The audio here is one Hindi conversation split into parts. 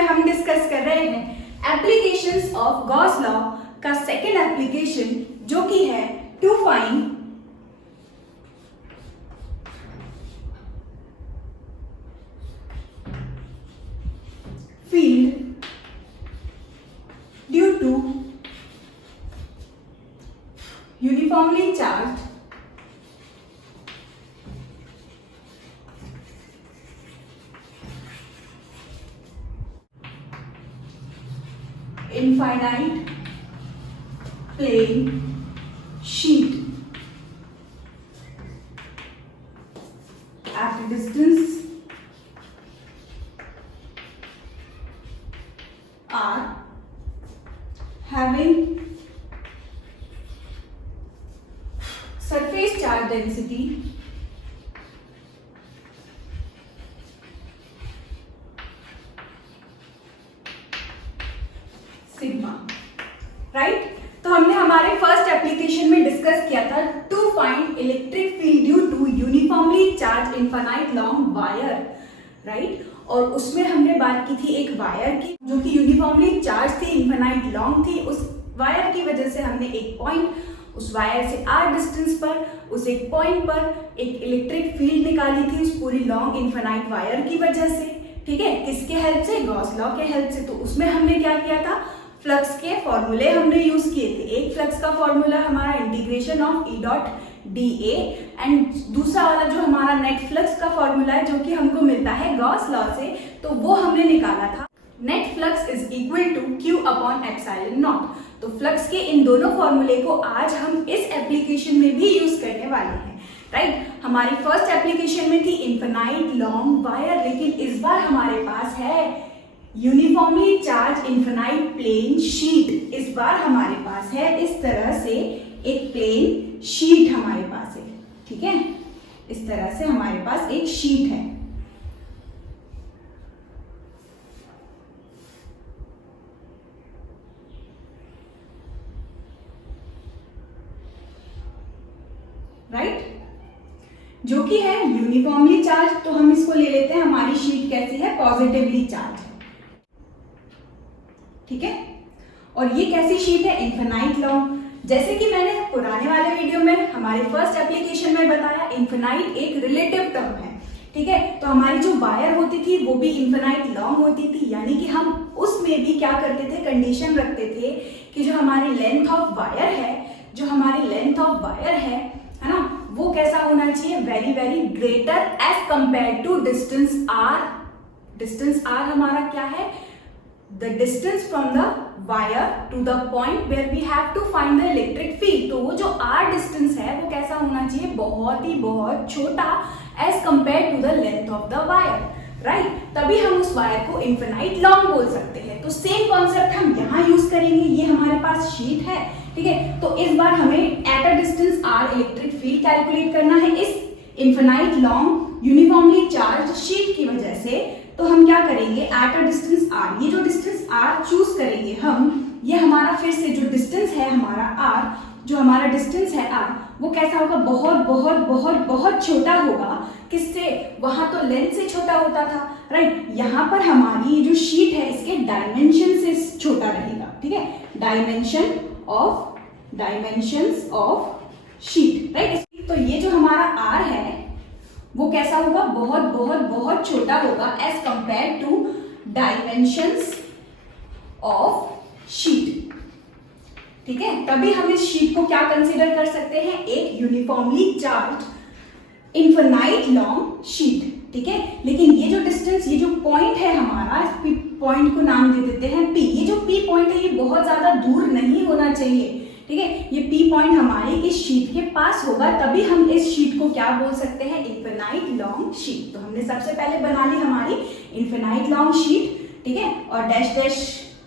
में हम डिस्कस कर रहे हैं एप्लीकेशंस ऑफ गॉस लॉ का सेकेंड एप्लीकेशन, जो कि है to find field due to uniformly charged infinite plane sheet at a distance r having surface charge density sigma. Right, तो हमने हमारे फर्स्ट एप्लीकेशन में डिस्कस किया था to find electric field due to uniformly charge infinite long wire. Right, और उसमें हमने बात की थी एक वायर की जो कि यूनिफॉर्मली चार्ज थी, इनफाइनाइट लॉन्ग थी। उस वायर की वजह से हमने एक पॉइंट, उस वायर से आर डिस्टेंस पर, उस एक पॉइंट पर एक इलेक्ट्रिक फील्ड निकाली थी उस पूरी लॉन्ग इनफाइनाइट वायर की वजह से। ठीक है, किसके हेल्प से? गॉस लॉ के हेल्प से। तो उसमें हमने क्या किया था? फ्लक्स के फॉर्मूले हमने यूज किए थे। एक फ्लक्स का फॉर्मूला हमारा integration of E dot D A, and दूसरा वाला जो हमारा नेट फ्लक्स का फॉर्मूला है जो कि हमको मिलता है गॉस लॉ से, तो वो हमने निकाला था। Net flux is equal to Q upon epsilon naught. तो फ्लक्स के इन दोनों फॉर्मूले को आज हम इस एप्लीकेशन में भी यूज करने वाले हैं। राइट, हमारी फर्स्ट एप्लीकेशन में थी इनफाइनाइट लॉन्ग वायर, लेकिन इस बार हमारे पास है uniformly charge infinite plane sheet. इस बार हमारे पास है इस तरह से एक प्लेन शीट हमारे पास है। ठीक है, इस तरह से हमारे पास एक शीट है। राइट, जो कि है यूनिफॉर्मली चार्ज। तो हम इसको ले लेते हैं, हमारी शीट कैसी है? पॉजिटिवली चार्ज है। ठीक है, और ये कैसी शीट है? Infinite long. जैसे कि मैंने पुराने वाले वीडियो में हमारे फर्स्ट एप्लीकेशन में बताया, इनफाइनाइट एक रिलेटिव टर्म है। ठीक है, तो हमारी जो वायर होती थी वो भी इनफाइनाइट लॉन्ग होती थी, यानी कि हम उसमें भी क्या करते थे? कंडीशन रखते थे कि जो हमारी लेंथ ऑफ वायर है, जो हमारी लेंथ ऑफ वायर है ना, वो कैसा होना चाहिए? Very very greater as compare to distance R. Distance R हमारा क्या है? The distance from the wire to the point where we have to find the electric field। तो वो जो r distance है वो कैसा होना चाहिए? बहुत छोटा as compared to the length of the wire। Right, तभी हम उस वायर को इनफाइनाइट लॉन्ग बोल सकते हैं। तो सेम कॉन्सेप्ट हम यहाँ यूज करेंगे। ये हमारे पास शीट है। ठीक है, तो इस बार हमें at a distance r electric field calculate करना है इस infinite long uniformly charge sheet की वजह से। तो हम क्या करेंगे? एट अ डिस्टेंस r, ये जो डिस्टेंस r चूज करेंगे हम, ये हमारा फिर से जो डिस्टेंस है हमारा r, जो हमारा डिस्टेंस है r, वो कैसा होगा? बहुत छोटा होगा। किससे? वहां तो लेंथ से छोटा होता था। राइट, यहाँ पर हमारी ये जो शीट है इसके डायमेंशन से छोटा रहेगा। ठीक है, डायमेंशंस ऑफ शीट। राइट, तो ये जो हमारा r है वो कैसा होगा? बहुत छोटा होगा as compare to dimensions of sheet. ठीक है, तभी हम इस शीट को क्या कंसीडर कर सकते हैं? एक uniformly charge infinite long sheet. ठीक है, लेकिन ये जो डिस्टेंस, ये जो पॉइंट है हमारा, इस पॉइंट को नाम दे देते हैं P। ये जो P पॉइंट है ये बहुत ज्यादा दूर नहीं होना चाहिए। ठीक है, ये P पॉइंट हमारी इस शीट के पास होगा, तभी हम इस शीट को क्या बोल सकते हैं? Infinite long sheet. तो हमने सबसे पहले बना ली हमारी इनफाइनाइट लॉन्ग शीट। ठीक है, और डैश डैश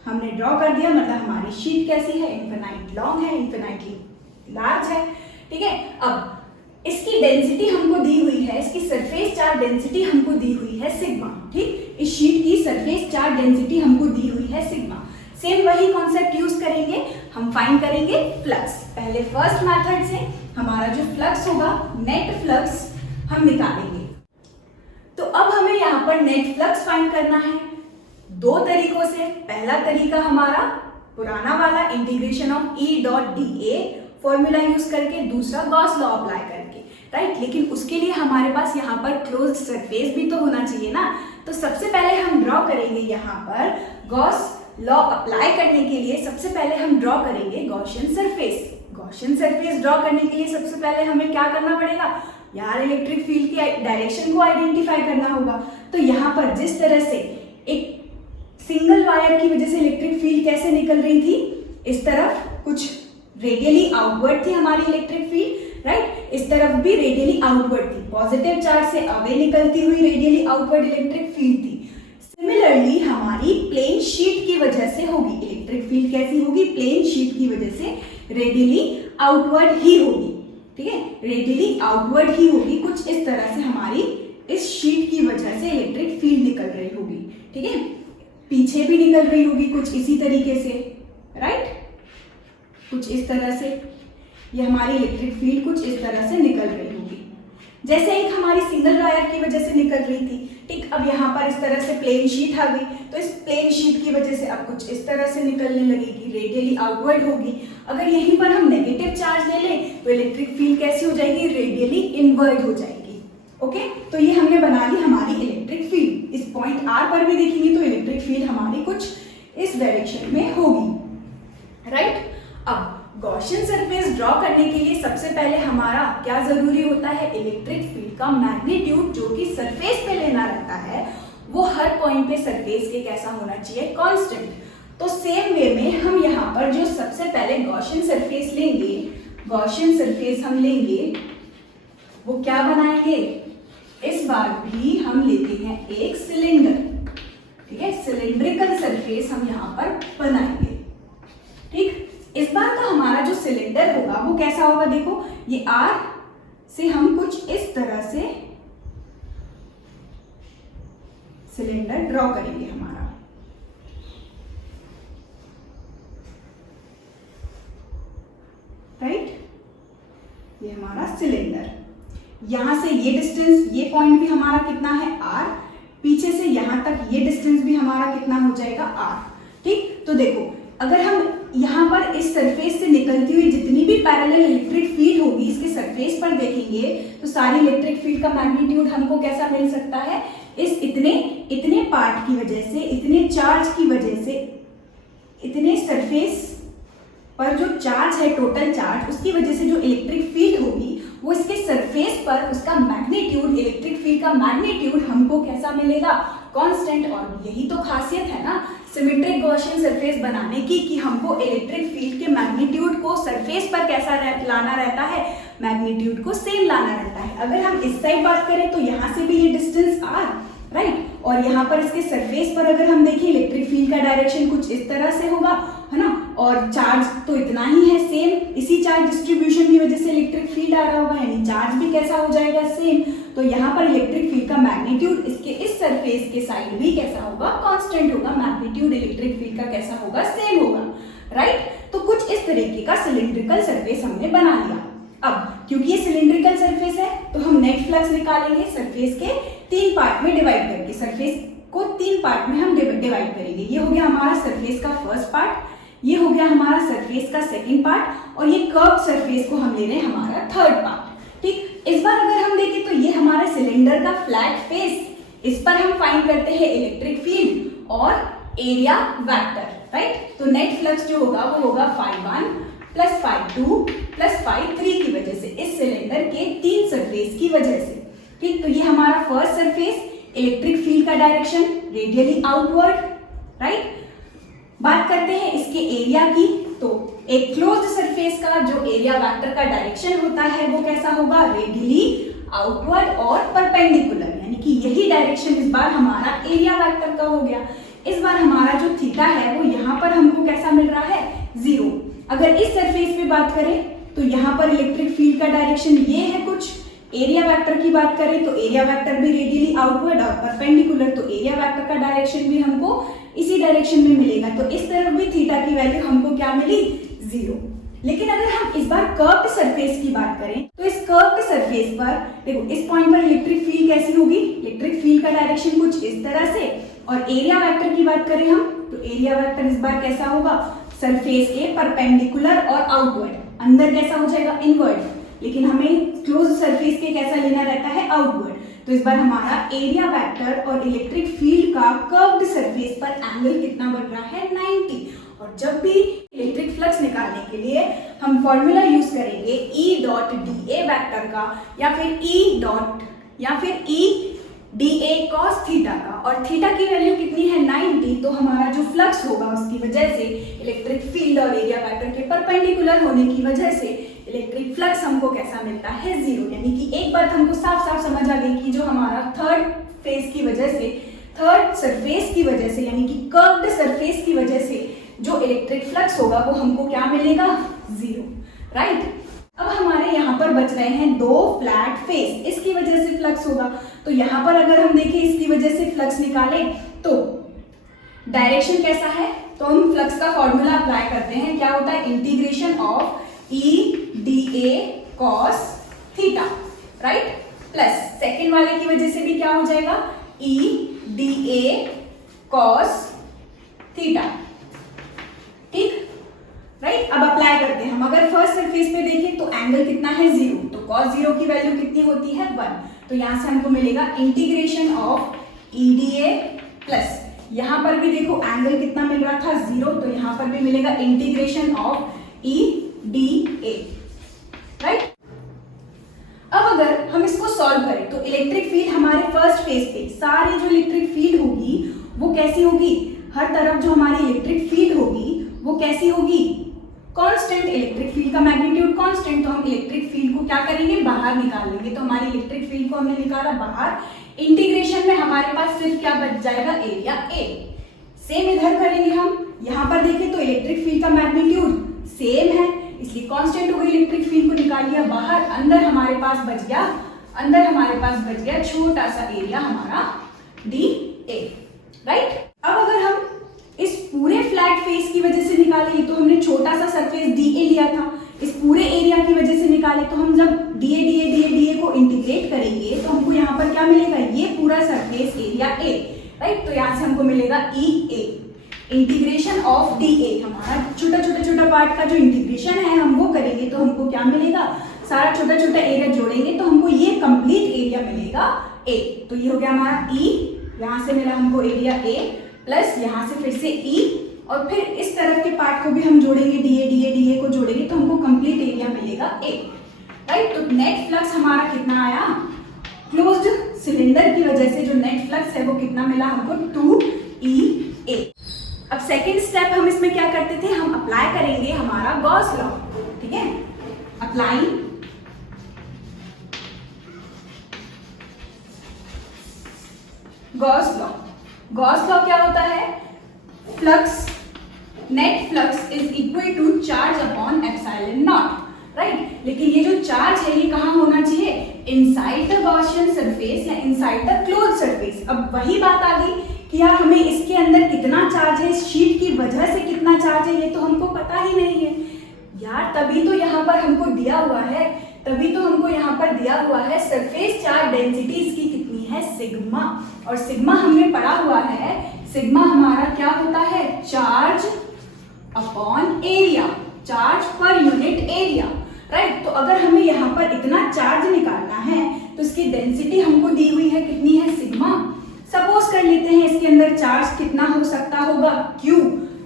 हमने ड्रॉ कर दिया, मतलब हमारी शीट कैसी है? इनफाइनाइट लॉन्ग है, इनफाइनाइटली लार्ज है। ठीक है, अब इसकी डेंसिटी हमको दी हुई है, इसकी सरफेस चार्ज डेंसिटी हमको दी हुई है सिग्मा। ठीक, इस शीट की सरफेस चार्ज डेंसिटी हमको दी हुई है सिग्मा। सेम वही कॉन्सेप्ट यूज करेंगे, हम फाइंड करेंगे फ्लक्स। पहले फर्स्ट मेथड से हमारा जो फ्लक्स होगा, नेट फ्लक्स हम निकालेंगे। तो अब हमें यहाँ पर नेट फ्लक्स फाइंड करना है। दो तरीकों से। पहला तरीका हमारा पुराना वाला integration of E dot dA formula use करके, दूसरा गॉस लॉ अप्लाई करके, राइट। लेकिन उसके लिए हमारे पास यहाँ पर क्लोज्ड सरफेस भी तो होना चाहिए ना। तो सबसे पहले हम ड्रॉ करेंगे यहाँ पर गॉस लॉ अप्लाई करने के लिए सबसे पहले हम ड्रॉ करेंगे Gaussian surface. Gaussian surface draw करने के लिए सबसे पहले हमें क्या करना पड़ेगा यार, इलेक्ट्रिक फील्ड की डायरेक्शन को आइडेंटिफाई करना होगा। तो यहाँ पर जिस तरह से एक सिंगल वायर की वजह से इलेक्ट्रिक फील्ड कैसे निकल रही थी, इस तरफ कुछ रेडियली आउटवर्ड थी हमारी इलेक्ट्रिक फील्ड, राइट। इस तरफ भी रेडियली आउटवर्ड थी, पॉजिटिव चार्ज से अवे निकलती हुई रेडियली आउटवर्ड इलेक्ट्रिक फील्ड थी। सिमिलरली हमारी प्लेन शीट की वजह से होगी इलेक्ट्रिक फील्ड, कैसी होगी, प्लेन शीट की वजह से रेडियली आउटवर्ड ही होगी, ठीक है, रेडियली आउटवर्ड ही होगी। कुछ इस तरह से हमारी इस शीट की वजह से इलेक्ट्रिक फील्ड निकल रही होगी, ठीक है। पीछे भी निकल रही होगी कुछ इसी तरीके से, राइट, कुछ इस तरह से ये हमारी इलेक्ट्रिक फील्ड कुछ इस तरह से निकल रही होगी, जैसे एक हमारी सिंगल वायर की वजह से निकल रही थी, ठीक। अब यहाँ पर इस तरह से प्लेन शीट आ गई, तो इस प्लेन शीट की वजह से अब कुछ इस तरह से निकलने लगेगी, रेडियली आउटवर्ड होगी। अगर यहीं पर हम नेगेटिव चार्ज ले लें तो इलेक्ट्रिक फील्ड कैसी हो जाएगी, रेडियली इनवर्ड हो जाएगी, ओके। तो ये हमने बना ली हमारी इलेक्ट्रिक फील्ड। इस पॉइंट R पर भी देखेंगे तो इलेक्ट्रिक फील्ड हमारी कुछ इस डायरेक्शन में होगी, राइट। अब गॉसियन सरफेस ड्रॉ करने के लिए सबसे पहले हमारा क्या जरूरी होता है, इलेक्ट्रिक फील्ड का मैग्नीट्यूड जो कि सरफेस पे लेना रहता है, वो हर पॉइंट पे सरफेस के कैसा होना चाहिए, कांस्टेंट। तो सेम वे में हम यहाँ पर जो सबसे पहले गॉसियन सरफेस लेंगे, गॉसियन सरफेस हम लेंगे, वो क्या बनाएंगे, इस बार भी हम लेते हैं एक सिलेंडर, ठीक है, सिलेंड्रिकल सरफेस हम यहाँ पर बनाएंगे, ठीक। इस बार का हमारा जो सिलेंडर होगा वो कैसा होगा, देखो ये R से हम कुछ इस तरह से सिलेंडर ड्रॉ करेंगे हमारा, राइट। ये हमारा सिलेंडर, यहां से ये डिस्टेंस, ये पॉइंट भी हमारा कितना है R, पीछे से यहां तक ये डिस्टेंस भी हमारा कितना हो जाएगा R, ठीक। तो देखो अगर हम यहाँ पर इस सरफेस से निकलती हुई जितनी भी पैरेलल इलेक्ट्रिक फील्ड होगी इसके सरफेस पर देखेंगे तो सारी इलेक्ट्रिक फील्ड का मैग्नीट्यूड हमको कैसा मिल सकता है, इस इतने पार्ट की वजह से, इतने चार्ज की वजह से, इतने सरफेस पर जो चार्ज है, टोटल चार्ज, उसकी वजह से जो इलेक्ट्रिक फील्ड होगी वो इसके सरफेस पर उसका मैग्नीट्यूड, इलेक्ट्रिक फील्ड का मैग्नीट्यूड हमको कैसा मिलेगा, कांस्टेंट। और यही तो खासियत है ना सिमेट्रिक गॉसियन सरफेस बनाने की, कि हमको इलेक्ट्रिक फील्ड के मैग्नीट्यूड को सरफेस पर कैसा लाना रहता है, मैग्नीट्यूड को सेम लाना रहता है। अगर हम इस साइड बात करें तो यहाँ से भी ये डिस्टेंस R, राइट, और यहाँ पर इसके सरफेस पर अगर हम देखें इलेक्ट्रिक फील्ड का डायरेक्शन कुछ इस तरह से होगा, है ना, और चार्ज तो इतना ही है सेम, इसी चार्ज डिस्ट्रीब्यूशन की वजह से इलेक्ट्रिक फील्ड आ रहा होगा, यानी चार्ज भी कैसा हो जाएगा, सेम। तो यहाँ पर इलेक्ट्रिक फील्ड का मैग्नीट्यूड इसके इस सरफेस के साइड भी कैसा होगा, कांस्टेंट होगा, मैग्नीट्यूड इलेक्ट्रिक फील्ड का कैसा होगा, सेम होगा, राइट। तो कुछ इस तरीके का सिलिंड्रिकल सरफेस हमने बना लिया। अब क्योंकि ये सिलिंड्रिकल सरफेस है तो हम नेट फ्लक्स निकालेंगे सरफेस के 3 पार्ट में डिवाइड करके, सरफेस को 3 पार्ट में हम डिवाइड करेंगे। ये हो गया हमारा सरफेस का फर्स्ट पार्ट, ये हो गया हमारा सरफेस का सेकंड पार्ट, और ये कर्व सरफेस को हम ले रहे हैं हमारा थर्ड पार्ट, ठीक। इस बार अगर हम देखें तो ये हमारा सिलेंडर का फ्लैट फेस, इस पर हम फाइंड करते हैं इलेक्ट्रिक फील्ड और एरिया वेक्टर, राइट। तो नेट फ्लक्स जो होगा वो होगा φ1 प्लस φ2 प्लस φ3 की वजह से, इस सिलेंडर के 3 सरफेस की वजह से, ठीक। तो ये हमारा फर्स्ट सरफेस, इलेक्ट्रिक फील्ड का डायरेक्शन रेडियली आउटवर्ड, राइट। बात करते हैं इसके एरिया की, तो एक क्लोज्ड सरफेस का जो एरिया वेक्टर का डायरेक्शन होता है वो कैसा होगा, रेडियली आउटवर्ड और परपेंडिकुलर, यानी कि यही डायरेक्शन इस बार हमारा एरिया वेक्टर का हो गया। इस बार हमारा जो थीटा है वो यहाँ पर हमको कैसा मिल रहा है, 0। अगर इस सरफेस पे बात करें तो यहाँ पर इलेक्ट्रिक फील्ड का डायरेक्शन ये है कुछ, एरिया वेक्टर की बात करें तो एरिया वेक्टर भी रेडियली आउटवर्ड और परपेंडिकुलर, तो एरिया वेक्टर का डायरेक्शन भी हमको इसी डायरेक्शन में मिलेगा। तो इस तरफ भी थीटा की वैल्यू हमको क्या मिली, 0। लेकिन अगर हम इस बार कर्व्ड सरफेस की बात करें तो इस कर्व्ड सरफेस पर देखो, इस पॉइंट पर इलेक्ट्रिक फील्ड कैसी होगी, इलेक्ट्रिक फील्ड का डायरेक्शन कुछ इस तरह से, और एरिया वेक्टर की बात करें हम तो एरिया वेक्टर इस बार कैसा होगा, सरफेस के परपेंडिकुलर और आउटवर्ड, अंदर कैसा हो जाएगा, इनवर्ड, लेकिन हमें क्लोज सरफेस के कैसा लेना रहता है, आउटवर्ड। तो इस बार हमारा एरिया वेक्टर और इलेक्ट्रिक फील्ड का कर्व्ड सरफेस पर एंगल कितना बन रहा है, 90। और जब भी इलेक्ट्रिक फ्लक्स निकालने के लिए हम फॉर्मूला यूज करेंगे E डॉट dA वेक्टर का या फिर E dA cos थीटा का, और थीटा की वैल्यू कितनी है, 90, तो हमारा जो फ्लक्स होगा उसकी वजह से इलेक्ट्रिक फील्ड और एरिया वेक्टर के परपेंडिकुलर होने की वजह से इलेक्ट्रिक फ्लक्स हमको कैसा मिलता है, 0। यानी कि एक बात हमको साफ साफ समझ आ गई कि जो हमारा थर्ड सरफेस की वजह से यानी कि कर्व्ड सरफेस की वजह से जो इलेक्ट्रिक फ्लक्स होगा वो हमको क्या मिलेगा, 0, राइट। अब हमारे यहाँ पर बच रहे हैं दो फ्लैट फेस, इसकी वजह से फ्लक्स होगा। तो यहाँ पर अगर हम देखें इसकी वजह से फ्लक्स निकालें तो डायरेक्शन कैसा है, तो हम फ्लक्स का फॉर्मूला अप्लाई करते हैं, क्या होता है, integration of E dA cos theta, right, plus second वाले की वजह से भी क्या हो जाएगा, E dA cos थीटा, ठीक, राइट। अब अप्लाई करते हैं हम, अगर फर्स्ट सरफेस पे देखें तो एंगल कितना है, 0, तो cos 0 की वैल्यू कितनी होती है, 1, तो यहां से हमको मिलेगा integration of E dA plus यहां पर भी देखो एंगल कितना मिल रहा था, 0, तो यहां पर भी मिलेगा integration of E dA, right. अब अगर हम इसको सॉल्व करें तो इलेक्ट्रिक फील्ड हमारे फर्स्ट फेज पे सारी जो इलेक्ट्रिक फील्ड होगी वो कैसी होगी, हर तरफ जो हमारी इलेक्ट्रिक फील्ड होगी वो कैसी होगी, कांस्टेंट, इलेक्ट्रिक फील्ड का मैग्नीट्यूड कांस्टेंट। तो हम इलेक्ट्रिक फील्ड को क्या करेंगे, बाहर निकाल लेंगे। तो हमारी इलेक्ट्रिक फील्ड को हमने निकाला बाहर, इंटीग्रेशन में हमारे पास सिर्फ क्या बच जाएगा, एरिया A। सेम इधर करेंगे हम, यहाँ पर देखें तो इलेक्ट्रिक फील्ड का मैग्नीट्यूड सेम है इसलिए कांस्टेंट हो गई, इलेक्ट्रिक फील्ड को निकाल लिया बाहर, अंदर हमारे पास बच गया छोटा सा एरिया हमारा dA, राइट। अब अगर हम इस पूरे फ्लैट फेस की वजह से निकाले तो हमने छोटा सा सरफेस dA लिया था, इस पूरे एरिया की वजह से निकाले तो हम जब dA को इंटीग्रेट करेंगे तो हमको यहाँ पर क्या मिलेगा, ये पूरा सरफेस एरिया A, राइट। तो यहाँ से हमको मिलेगा EA, इंटीग्रेशन ऑफ dA, हमारा छोटा पार्ट का जो इंटीग्रेशन है हम वो करेंगे तो हमको क्या मिलेगा, सारा छोटा एरिया जोड़ेंगे तो हमको ये कंप्लीट एरिया मिलेगा A। तो ये हो गया हमारा E, यहाँ से मिला हमको एरिया A प्लस यहाँ से फिर से E, और फिर इस तरफ के पार्ट को भी हम जोड़ेंगे, dA को जोड़ेंगे तो हमको कंप्लीट एरिया मिलेगा A, राइट। तो नेट फ्लक्स हमारा कितना आया, क्लोज्ड सिलेंडर की वजह से जो नेट फ्लक्स है वो कितना मिला हमको, 2EA। अब सेकेंड स्टेप हम इसमें क्या करते थे, हम अप्लाई करेंगे हमारा गॉस लॉ, ठीक है, अप्लाई गॉस लॉ क्या होता है, flux, net flux is equal to charge upon epsilon naught, right. लेकिन ये जो चार्ज है ये कहाँ होना चाहिए, inside the Gaussian surface or inside the close surface. अब वही बात आ गई कि यार हमें इसके अंदर कितना चार्ज है, इस शीट की वजह से कितना चार्ज है ये तो हमको पता ही नहीं है यार, तभी तो यहाँ पर हमको दिया हुआ है सरफेस चार्ज डेंसिटी इसकी कितनी है, सिग्मा, और सिग्मा हमने पढ़ा हुआ है, सिग्मा हमारा क्या होता है, charge upon area, charge per unit area, right. तो अगर हमें यहाँ पर इतना चार्ज निकालना है तो इसकी डेंसिटी हमको दी हुई है कितनी है, सिग्मा। सपोज कर लेते हैं इसके अंदर चार्ज कितना हो सकता होगा, Q,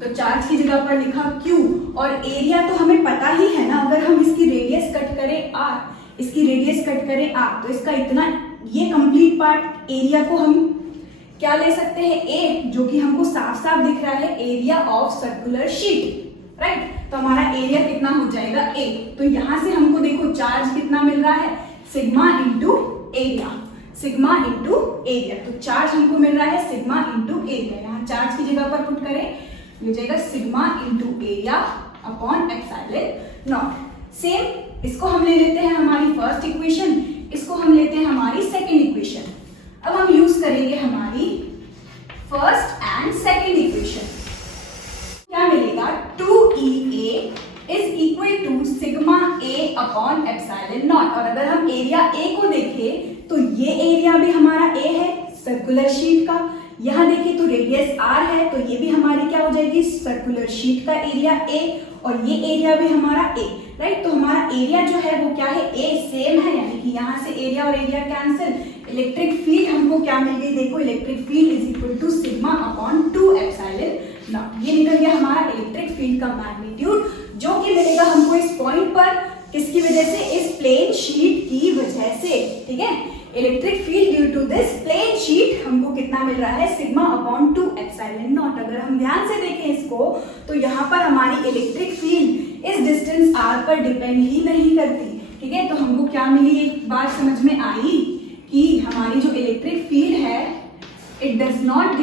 तो चार्ज की जगह पर लिखा Q, और एरिया तो हमें पता ही है ना, अगर हम इसकी रेडियस कट करें R, तो इसका इतना, ये कंप्लीट पार्ट एरिया को हम क्या ले सकते हैं, A, जो कि हमको साफ साफ दिख रहा है, area of circular sheet, right. तो हमारा एरिया कितना हो जाएगा, A। तो यहां से हमको देखो चार्ज कितना मिल रहा है, सिग्मा इंटू एरिया, तो चार्ज हमको मिल रहा है सिग्मा इंटू एरिया, यहाँ चार्ज की जगह पर पुट करें हो जाएगा sigma into area upon epsilon not. Same इसको हम ले लेते हैं हमारी फर्स्ट इक्वेशन, इसको हम लेते हैं हमारी सेकेंड इक्वेशन। अब हम यूज करेंगे हमारी फर्स्ट एंड सेकेंड इक्वेशन, क्या मिलेगा, 2EA is equal to sigma A upon epsilon naught. और अगर हम एरिया A को देखें तो ये एरिया भी हमारा A है सर्कुलर शीट का, यहाँ देखिए तो रेडियस r है, तो ये भी हमारी क्या हो जाएगी, सर्कुलर शीट का एरिया a, और ये एरिया भी हमारा a, राइट। तो हमारा एरिया जो है वो क्या है, a सेम है, यानी कि यहाँ से एरिया और एरिया कैंसिल। इलेक्ट्रिक फील्ड हमको क्या मिल गई, देखो electric field is equal to sigma upon 2 epsilon naught. ये निकल गया हमारा इलेक्ट्रिक फील्ड का मैग्नीट्यूड, जो कि मिलेगा हमको इस पॉइंट पर, किसकी वजह से, इस प्लेन शीट की वजह से, ठीक है। Electric field due to this plane sheet हमको कितना मिल रहा है, सिग्मा अपॉन 2 एप्सिलॉन नॉट। अगर हम ध्यान से देखें इसको, तो यहाँ पर हमारी इलेक्ट्रिक फील्ड इस डिस्टेंस r पर डिपेंड ही नहीं करती, ठीक है। तो हमको क्या मिली, एक बात समझ में आई कि हमारी जो इलेक्ट्रिक फील्ड है, it does not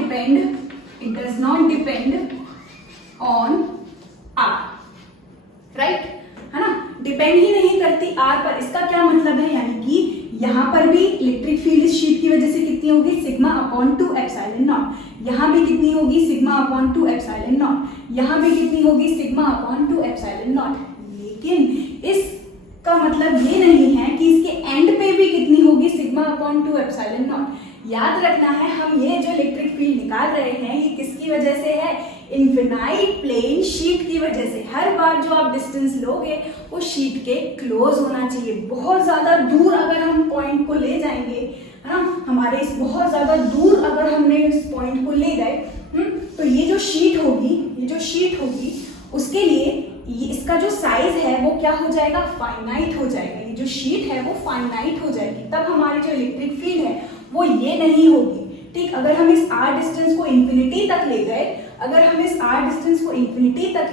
depend on r, right, है ना, डिपेंड ही नहीं करती r पर। इसका क्या मतलब है, यानी कि यहाँ पर भी इलेक्ट्रिक फील्ड इस शीट की वजह से कितनी होगी, सिग्मा अपॉन 2 एप्सिलॉन नॉट। यहाँ भी कितनी होगी, सिग्मा अपॉन 2 एप्सिलॉन नॉट। यहाँ भी कितनी होगी, सिग्मा अपॉन 2 एप्सिलॉन नॉट। लेकिन इसका मतलब ये नहीं है कि इसके एंड पे भी कितनी होगी, सिग्मा अपॉन 2 एप्सिलॉन नॉट। याद रखना है, हम ये जो इलेक्ट्रिक फील्ड निकाल रहे हैं, ये किसकी वजह से है, इनफिनाइट प्लेन शीट की वजह से। हर बार जो आप डिस्टेंस लोगे वो शीट के क्लोज होना चाहिए। बहुत ज्यादा दूर अगर हम पॉइंट को ले जाएंगे, है ना, हमारे इस बहुत ज्यादा दूर अगर हमने इस पॉइंट को ले गए, तो ये जो शीट होगी उसके लिए इसका जो साइज है वो क्या हो जाएगा, फाइनाइट हो जाएगा। ये जो शीट है वो फाइनाइट हो जाएगी, तब हमारी जो इलेक्ट्रिक फील्ड है वो ये नहीं होगी, ठीक। अगर हम इस r डिस्टेंस को इंफिनिटी तक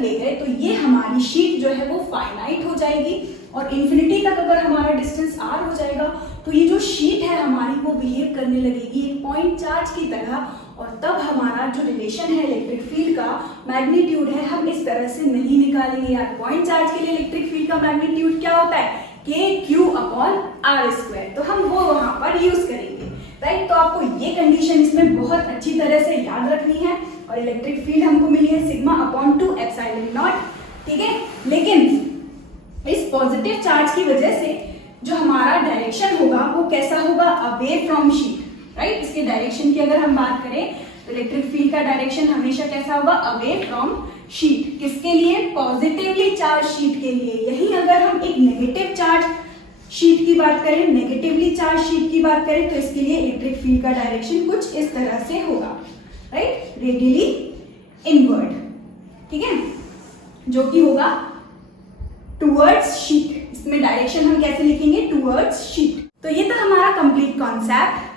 ले गए, तो ये हमारी शीट जो है वो फाइनाइट हो जाएगी, और इंफिनिटी तक अगर हमारा डिस्टेंस r हो जाएगा, तो ये जो शीट है हमारी वो बिहेव करने लगेगी एक पॉइंट चार्ज की तरह, और तब हमारा जो रिलेशन है इलेक्ट्रिक फील्ड का मैग्नीट्यूड है, हम इस तरह से नहीं निकालेंगे यार। पॉइंट चार्ज के लिए इलेक्ट्रिक फील्ड का मैग्नीट्यूड क्या होता है, KQ अपॉन r², तो हम वो वहां पर यूज करेंगे, राइट। तो आपको ये कंडीशन इसमें बहुत अच्छी तरह से याद रखनी है। और इलेक्ट्रिक फील्ड हमको मिली है सिग्मा अपॉन 2 एप्सिलॉन नॉट, ठीक है। लेकिन इस पॉजिटिव चार्ज की वजह से जो हमारा डायरेक्शन होगा वो कैसा होगा, अवे फ्रॉम शीट, राइट। इसके डायरेक्शन की अगर हम बात करें तो इलेक्ट्रिक फील्ड का डायरेक्शन हमेशा कैसा होगा, अवे फ्रॉम शीट। किसके लिए, पॉजिटिवली चार्ज शीट के लिए। यही अगर हम एक नेगेटिव चार्ज शीट की बात करें, नेगेटिवली चार्ज शीट की बात करें, तो इसके लिए इलेक्ट्रिक फील्ड का डायरेक्शन कुछ इस तरह से होगा, राइट, रेडियली इनवर्ड, ठीक है, जो कि होगा टुवर्ड्स शीट। इसमें डायरेक्शन हम कैसे लिखेंगे, टुवर्ड्स शीट। तो ये था हमारा कंप्लीट कॉन्सेप्ट,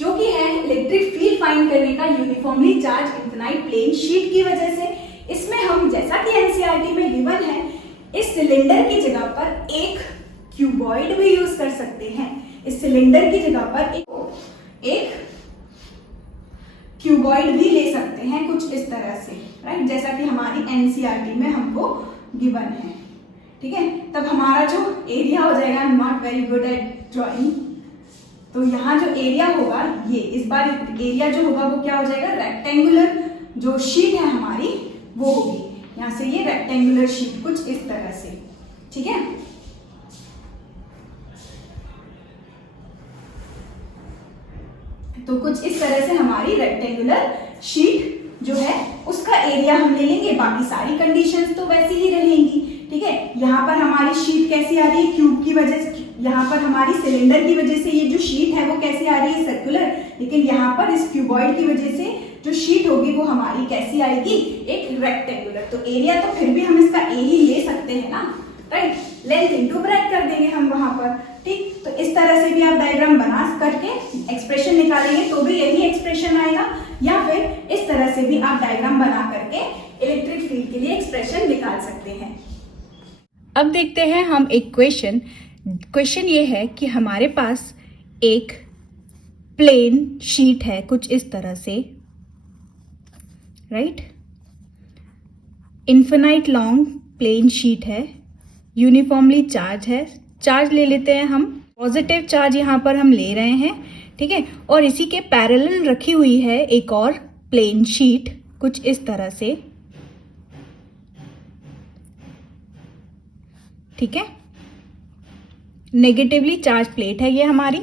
जो कि है इलेक्ट्रिक फील्ड फाइंड करने का uniformly charge infinite plane sheet की वजह से। इसमें हम, जैसा कि एनसीईआरटी में गिवन है, इस सिलेंडर की जगह पर एक क्यूबॉइड भी यूज कर सकते हैं। इस सिलेंडर की जगह पर एक क्यूबॉइड भी ले सकते हैं, कुछ इस तरह से, राइट, जैसा कि हमारी एनसीईआरटी में हमको गिवन है, ठीक है। तब हमारा जो एरिया हो जाएगा, I am not very good at drawing, तो यहाँ जो एरिया होगा, ये इस बार एरिया जो होगा वो क्या हो जाएगा, रेक्टेंगुलर जो शीट है हमारी वो होगी। यहाँ से ये रेक्टेंगुलर शीट कुछ इस तरह से, ठीक है। तो कुछ इस तरह से हमारी रेक्टेंगुलर शीट जो है उसका एरिया हम ले लेंगे। बाकी सारी कंडीशंस तो वैसी ही रहेंगी, ठीक है। यहाँ पर हमारी शीट कैसी आ रही है, क्यूब की वजह से, यहाँ पर हमारी सिलेंडर की वजह से ये जो शीट है वो कैसी आ रही है, सर्कुलर। लेकिन यहाँ पर इस क्यूबॉइड की वजह से जो शीट होगी वो हमारी कैसी आएगी, एक रेक्टेंगुलर। तो एरिया तो फिर भी हम इसका ए ही ले सकते हैं ना, राइट। लेंथ इनटू ब्रेथ कर देंगे हम वहां पर, ठीक। तो इस तरह से भी आप डायग्राम बना करके एक्सप्रेशन निकालेंगे तो भी यही एक्सप्रेशन आएगा, या फिर इस तरह से भी आप डायग्राम बना करके इलेक्ट्रिक फील्ड के लिए एक्सप्रेशन निकाल सकते हैं। अब देखते हैं हम एक क्वेश्चन ये है कि हमारे पास एक प्लेन शीट है कुछ इस तरह से, right, infinite long plane sheet है, यूनिफॉर्मली चार्ज है। चार्ज ले लेते हैं हम, पॉजिटिव चार्ज यहाँ पर हम ले रहे हैं, ठीक है। और इसी के पैरेलल रखी हुई है एक और प्लेन शीट कुछ इस तरह से, ठीक है। नेगेटिवली चार्ज प्लेट है ये हमारी,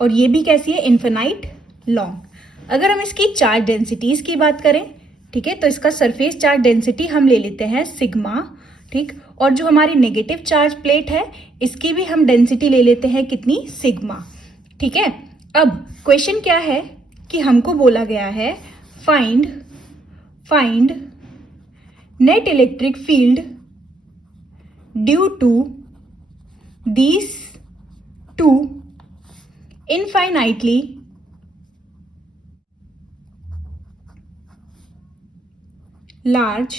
और ये भी कैसी है, इन्फिनाइट लॉन्ग। अगर हम इसकी चार्ज डेंसिटीज की बात करें, ठीक है, तो इसका सरफेस चार्ज डेंसिटी हम ले लेते हैं सिग्मा, ठीक, और जो हमारी नेगेटिव चार्ज प्लेट है इसकी भी हम डेंसिटी ले लेते हैं कितनी, सिग्मा, ठीक है। अब क्वेश्चन क्या है कि हमको बोला गया है find net electric field due to these two infinitely large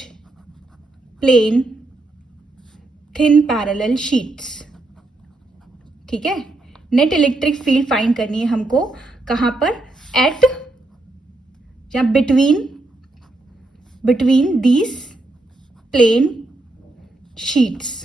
plane thin parallel sheets, ठीक है। नेट इलेक्ट्रिक फील्ड फाइंड करनी है हमको, कहां पर, एट या बिटवीन दीज प्लेन शीट्स,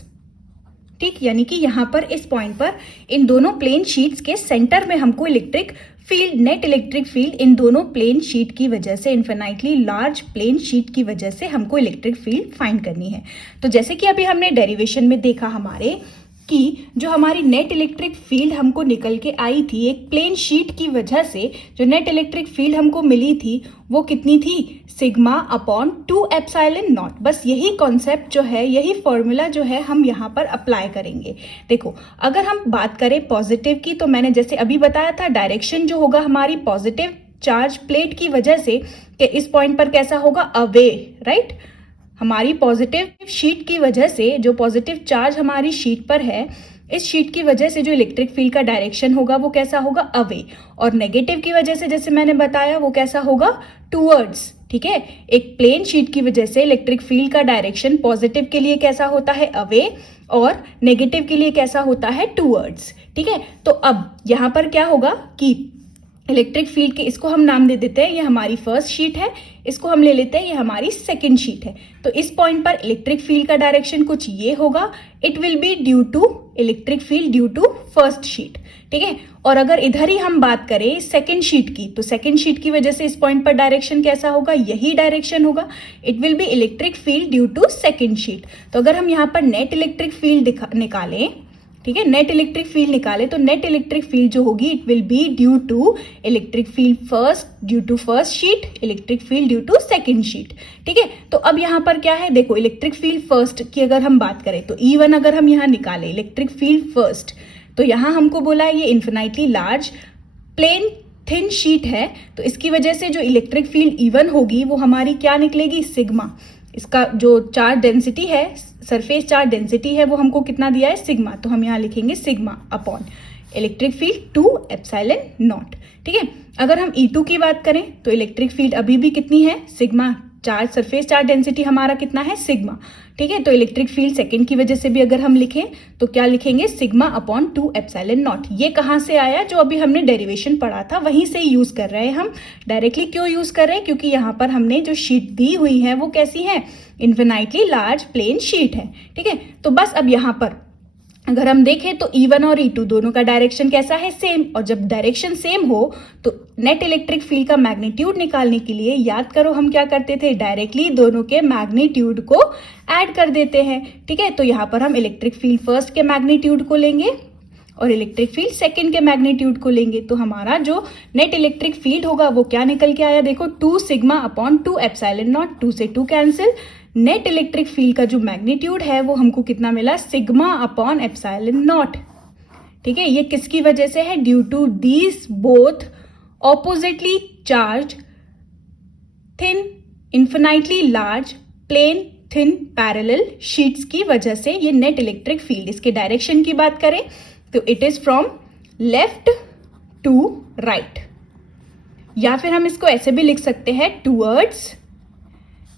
ठीक, यानी कि यहां पर इस पॉइंट पर इन दोनों प्लेन शीट्स के सेंटर में हमको electric field, net electric field इन दोनों प्लेन शीट की वजह से, इन्फिनाइटली लार्ज प्लेन शीट की वजह से हमको इलेक्ट्रिक फील्ड फाइंड करनी है। तो जैसे कि अभी हमने डेरिवेशन में देखा हमारे कि जो हमारी नेट इलेक्ट्रिक फील्ड हमको निकल के आई थी एक प्लेन शीट की वजह से, जो नेट इलेक्ट्रिक फील्ड हमको मिली थी वो कितनी थी, सिग्मा अपॉन 2 एप्सिलॉन नॉट। बस यही कॉन्सेप्ट जो है, यही फॉर्मूला जो है हम यहाँ पर अप्लाई करेंगे। देखो, अगर हम बात करें पॉजिटिव की, तो मैंने जैसे अभी बताया था डायरेक्शन जो होगा हमारी पॉजिटिव चार्ज प्लेट की वजह से कि इस पॉइंट पर कैसा होगा, अवे, राइट। हमारी पॉजिटिव शीट की वजह से, जो पॉजिटिव चार्ज हमारी शीट पर है, इस शीट की वजह से जो इलेक्ट्रिक फील्ड का डायरेक्शन होगा वो कैसा होगा, अवे, और नेगेटिव की वजह से जैसे मैंने बताया वो कैसा होगा, टूवर्ड्स, ठीक है। एक प्लेन शीट की वजह से इलेक्ट्रिक फील्ड का डायरेक्शन पॉजिटिव के लिए कैसा होता है, अवे, और नेगेटिव के लिए कैसा होता है, टूवर्ड्स, ठीक है। तो अब यहां पर क्या होगा कि इलेक्ट्रिक फील्ड के, इसको हम नाम दे देते हैं, ये हमारी फर्स्ट शीट है, इसको हम ले लेते हैं ये हमारी सेकंड शीट है। तो इस पॉइंट पर इलेक्ट्रिक फील्ड का डायरेक्शन कुछ ये होगा, it will be due to electric field due to first sheet, ठीक है। और अगर इधर ही हम बात करें सेकंड शीट की, तो सेकंड शीट की वजह से इस पॉइंट पर डायरेक्शन कैसा होगा, यही डायरेक्शन होगा, it will be electric field due to second sheet. तो अगर हम यहाँ पर नेट इलेक्ट्रिक फील्ड निकालें, ठीक है, नेट इलेक्ट्रिक फील्ड निकाले, तो नेट इलेक्ट्रिक फील्ड जो होगी it will be due to electric field first due to first sheet, electric field due to second sheet, ठीक है। तो अब यहाँ पर क्या है, देखो, इलेक्ट्रिक फील्ड फर्स्ट की अगर हम बात करें तो E1 अगर हम यहाँ निकाले इलेक्ट्रिक फील्ड फर्स्ट, तो यहाँ हमको बोला है ये infinitely large plane thin sheet है, तो इसकी वजह से जो इलेक्ट्रिक फील्ड E1 होगी वो हमारी क्या निकलेगी, सिग्मा। इसका जो चार्ज डेंसिटी है, सरफेस चार्ज डेंसिटी है, वो हमको कितना दिया है, सिग्मा। तो हम यहाँ लिखेंगे sigma upon electric field 2 epsilon not, ठीक है। अगर हम E2 की बात करें तो इलेक्ट्रिक फील्ड अभी भी कितनी है, sigma, charge surface charge density हमारा कितना है, सिग्मा, ठीक है। तो इलेक्ट्रिक फील्ड सेकंड की वजह से भी अगर हम लिखें तो क्या लिखेंगे, सिग्मा अपॉन 2 एप्सिलॉन नॉट। ये कहाँ से आया, जो अभी हमने डेरिवेशन पढ़ा था वहीं से यूज कर रहे हैं हम। डायरेक्टली क्यों यूज कर रहे हैं, क्योंकि यहाँ पर हमने जो शीट दी हुई है वो कैसी है, इन्फिनाइटली लार्ज प्लेन शीट है, ठीक है। तो बस अब यहाँ पर अगर हम देखें तो E1 और E2 दोनों का डायरेक्शन कैसा है, सेम, और जब डायरेक्शन सेम हो तो नेट इलेक्ट्रिक फील्ड का मैग्नीट्यूड निकालने के लिए याद करो हम क्या करते थे, डायरेक्टली दोनों के मैग्नीट्यूड को ऐड कर देते हैं, ठीक है। तो यहाँ पर हम इलेक्ट्रिक फील्ड फर्स्ट के मैग्नीट्यूड को लेंगे और इलेक्ट्रिक फील्ड सेकंड के मैग्नीट्यूड को लेंगे, तो हमारा जो नेट इलेक्ट्रिक फील्ड होगा वो क्या निकल के आया, देखो 2 सिग्मा अपॉन 2 एप्सिलॉन नॉट, 2 से 2 कैंसिल, नेट इलेक्ट्रिक फील्ड का जो मैग्नीट्यूड है वो हमको कितना मिला, सिग्मा अपॉन एप्सिलॉन नॉट, ठीक है। ये किसकी वजह से है, due to these both oppositely charge thin infinitely large plane thin parallel sheets की वजह से ये नेट इलेक्ट्रिक फील्ड। इसके डायरेक्शन की बात करें तो it is from left to right, या फिर हम इसको ऐसे भी लिख सकते हैं, टूवर्ड्स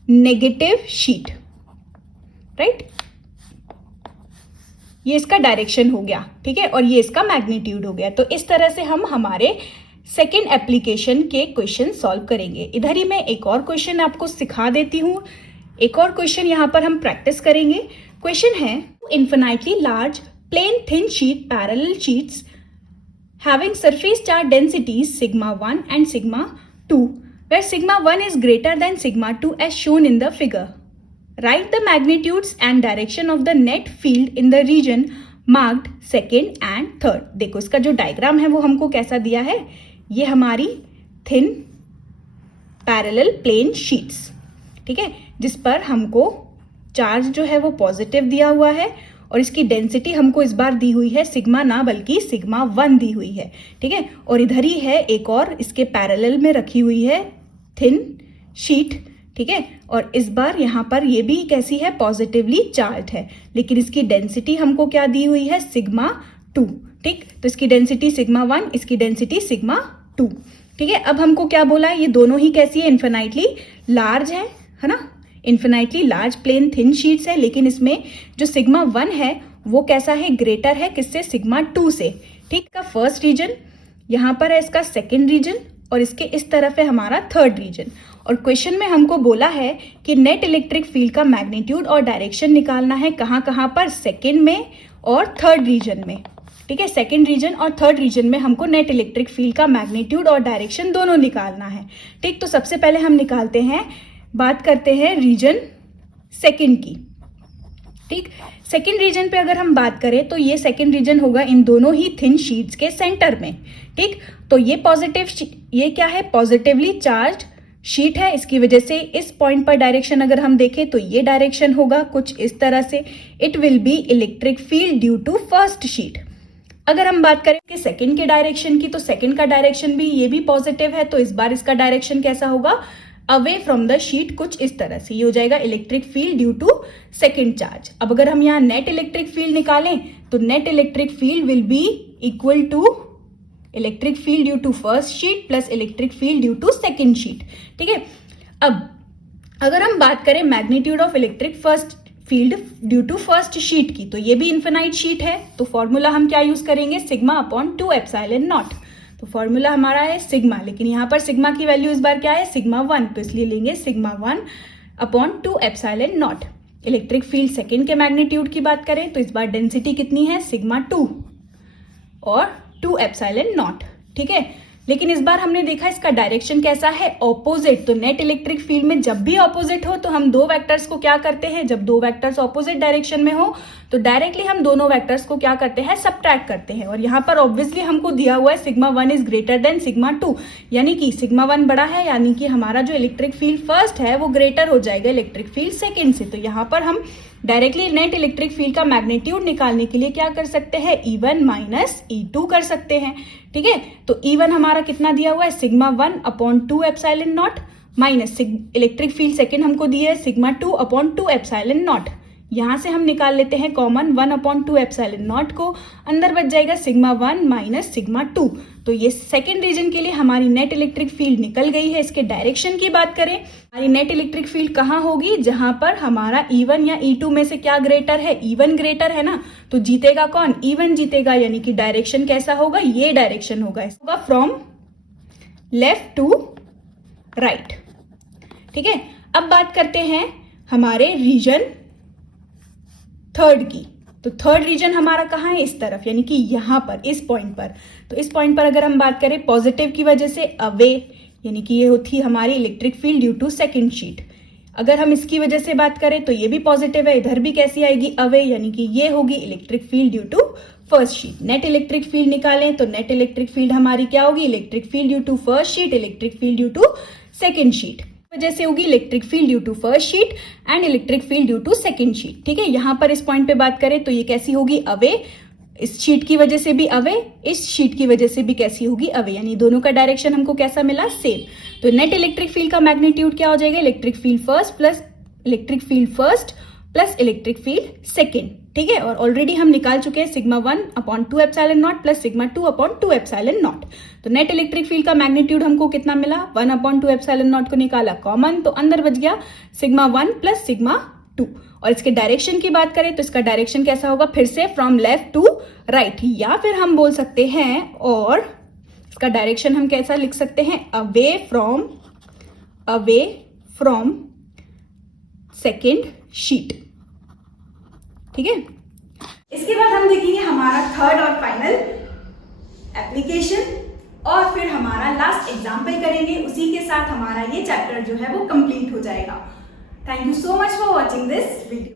नेगेटिव शीट, राइट। ये इसका डायरेक्शन हो गया, ठीक है, और ये इसका मैग्नीट्यूड हो गया। तो इस तरह से हम हमारे सेकेंड एप्लीकेशन के क्वेश्चन सॉल्व करेंगे। इधर ही मैं एक और क्वेश्चन आपको सिखा देती हूं, एक और क्वेश्चन यहां पर हम प्रैक्टिस करेंगे। क्वेश्चन है, infinitely large plane thin sheet parallel sheets having surface charge densities sigma 1 and sigma 2, where sigma 1 is greater than sigma 2 as shown in the figure. Write the magnitudes and direction of the net field in the region marked second and third. देखो इसका जो डायग्राम है वो हमको कैसा दिया है, ये हमारी थिन पैरेलल प्लेन शीट्स, ठीक है, जिस पर हमको चार्ज जो है वो पॉजिटिव दिया हुआ है और इसकी डेंसिटी हमको इस बार दी हुई है सिग्मा ना बल्कि सिग्मा 1 दी हुई है, ठीक है। और इधर ही है एक और इसके पैरेलल में रखी हुई है थिन शीट, ठीक है। और इस बार यहाँ पर ये भी कैसी है, पॉजिटिवली चार्ज है, लेकिन इसकी डेंसिटी हमको क्या दी हुई है, सिग्मा 2, ठीक। तो इसकी डेंसिटी सिग्मा 1, इसकी डेंसिटी सिग्मा 2, ठीक है। अब हमको क्या बोला है, ये दोनों ही कैसी है, इन्फिनाइटली लार्ज है ना, infinitely large plane thin sheets है, लेकिन इसमें जो सिग्मा 1 है वो कैसा है, ग्रेटर है किससे, सिग्मा 2 से, ठीक। का फर्स्ट रीजन यहाँ पर है, इसका सेकेंड रीजन, और इसके इस तरफ है हमारा थर्ड रीजन। और क्वेश्चन में हमको बोला है कि नेट इलेक्ट्रिक फील्ड का मैग्नीट्यूड और डायरेक्शन निकालना है कहाँ कहाँ पर, सेकेंड में और थर्ड रीजन में, ठीक है। सेकेंड रीजन और थर्ड रीजन में हमको नेट इलेक्ट्रिक फील्ड का मैग्नीट्यूड और डायरेक्शन दोनों निकालना है, ठीक। तो सबसे पहले हम निकालते हैं, बात करते हैं रीजन सेकेंड की, ठीक। सेकेंड रीजन पे अगर हम बात करें तो ये सेकेंड रीजन होगा इन दोनों ही थिन शीट्स के सेंटर में, ठीक। तो ये पॉजिटिव, ये क्या है, पॉजिटिवली चार्ज शीट है, इसकी वजह से इस पॉइंट पर डायरेक्शन अगर हम देखें तो ये डायरेक्शन होगा कुछ इस तरह से, it will be electric field due to first sheet. अगर हम बात करें कि सेकेंड के डायरेक्शन की, तो सेकेंड का डायरेक्शन भी ये भी पॉजिटिव है, तो इस बार इसका डायरेक्शन कैसा होगा, अवे फ्रॉम द शीट, कुछ इस तरह से, ये हो जाएगा electric field due to second charge. अब अगर हम यहाँ नेट इलेक्ट्रिक फील्ड निकालें तो net electric field will be equal to electric field due to first sheet plus electric field due to second sheet, ठीक है। अब अगर हम बात करें magnitude of electric first field due to first sheet की, तो ये भी इन्फिनाइट शीट है, तो फॉर्मूला हम क्या यूज करेंगे, सिग्मा अपॉन 2 एप्सिलॉन नॉट। तो फॉर्मूला हमारा है सिग्मा, लेकिन यहाँ पर सिग्मा की वैल्यू इस बार क्या है, सिग्मा 1, तो इसलिए लेंगे sigma 1 upon 2 epsilon not. Electric field second के मैग्नीट्यूड की बात करें तो इस बार डेंसिटी कितनी है, सिग्मा 2 और 2 एप्सिलॉन नॉट, ठीक है। लेकिन इस बार हमने देखा इसका डायरेक्शन कैसा है, ऑपोजिट। तो नेट इलेक्ट्रिक फील्ड में जब भी ऑपोजिट हो तो हम दो वेक्टर्स को क्या करते हैं, जब दो वेक्टर्स ऑपोजिट डायरेक्शन में हो तो डायरेक्टली हम दोनों वेक्टर्स को क्या करते हैं, सबट्रैक्ट करते हैं। और यहाँ पर ऑब्वियसली हमको दिया हुआ है sigma 1 is greater than sigma 2, यानी कि सिग्मा 1 बड़ा है, यानी कि हमारा जो इलेक्ट्रिक फील्ड फर्स्ट है वो ग्रेटर हो जाएगा इलेक्ट्रिक फील्ड सेकेंड से। तो यहाँ पर हम डायरेक्टली नेट इलेक्ट्रिक फील्ड का मैग्नीट्यूड निकालने के लिए क्या कर सकते हैं, E1 माइनस E2 कर सकते हैं, ठीक है। तो E1 हमारा कितना दिया हुआ है, sigma 1 upon 2 epsilon not minus electric field second हमको दिया है सिग्मा 2 अपॉन 2 एप्सिलॉन नॉट। यहां से हम निकाल लेते हैं कॉमन 1 अपॉन 2 एप्सिलॉन नॉट को, अंदर बच जाएगा सिग्मा 1 माइनस सिग्मा 2। तो ये सेकेंड रीजन के लिए हमारी नेट इलेक्ट्रिक फील्ड निकल गई है। इसके डायरेक्शन की बात करें, हमारी नेट इलेक्ट्रिक फील्ड कहाँ होगी, जहां पर हमारा E1 या E2 में से क्या ग्रेटर है, E1 ग्रेटर है ना, तो जीतेगा कौन, E1 जीतेगा, यानी कि डायरेक्शन कैसा होगा, ये डायरेक्शन होगा, फ्रॉम लेफ्ट टू राइट, ठीक है। अब बात करते हैं हमारे रीजन थर्ड की। तो थर्ड रीजन हमारा कहाँ है, इस तरफ, यानी कि यहाँ पर, इस पॉइंट पर। तो इस पॉइंट पर अगर हम बात करें पॉजिटिव की वजह से अवे, यानी कि ये होती है हमारी electric field due to second sheet. अगर हम इसकी वजह से बात करें तो ये भी पॉजिटिव है, इधर भी कैसी आएगी, अवे, यानी कि ये होगी electric field due to first sheet. Net electric field निकालें तो नेट इलेक्ट्रिक फील्ड हमारी क्या होगी, electric field due to first sheet, electric field due to second sheet वजह से होगी electric field due to first sheet and electric field due to second sheet, ठीक है। यहाँ पर इस पॉइंट पे बात करें तो ये कैसी होगी, अवे, इस शीट की वजह से भी अवे, इस शीट की वजह से भी कैसी होगी, अवे, यानी दोनों का डायरेक्शन हमको कैसा मिला, सेम। तो नेट इलेक्ट्रिक फील्ड का मैग्नीट्यूड क्या हो जाएगा, electric field first plus electric field first plus electric field second, ठीक है। और ऑलरेडी हम निकाल चुके हैं sigma 1 upon 2 epsilon not plus sigma 2 upon 2 epsilon naught. तो नेट इलेक्ट्रिक फील्ड का मैग्नीट्यूड हमको कितना मिला, 1 अपॉन 2 एप्सिलॉन नॉट को निकाला कॉमन, तो अंदर बच गया सिग्मा 1 प्लस सिग्मा 2। और इसके डायरेक्शन की बात करें तो इसका डायरेक्शन कैसा होगा, फिर से फ्रॉम लेफ्ट टू राइट, या फिर हम बोल सकते हैं, और इसका डायरेक्शन हम कैसा लिख सकते हैं, अवे फ्रॉम सेकेंड शीट, ठीक है। इसके बाद हम देखेंगे हमारा थर्ड और फाइनल एप्लीकेशन और फिर हमारा लास्ट एग्जाम्पल करेंगे। उसी के साथ हमारा ये चैप्टर जो है वो कंप्लीट हो जाएगा। Thank you so much for watching this video.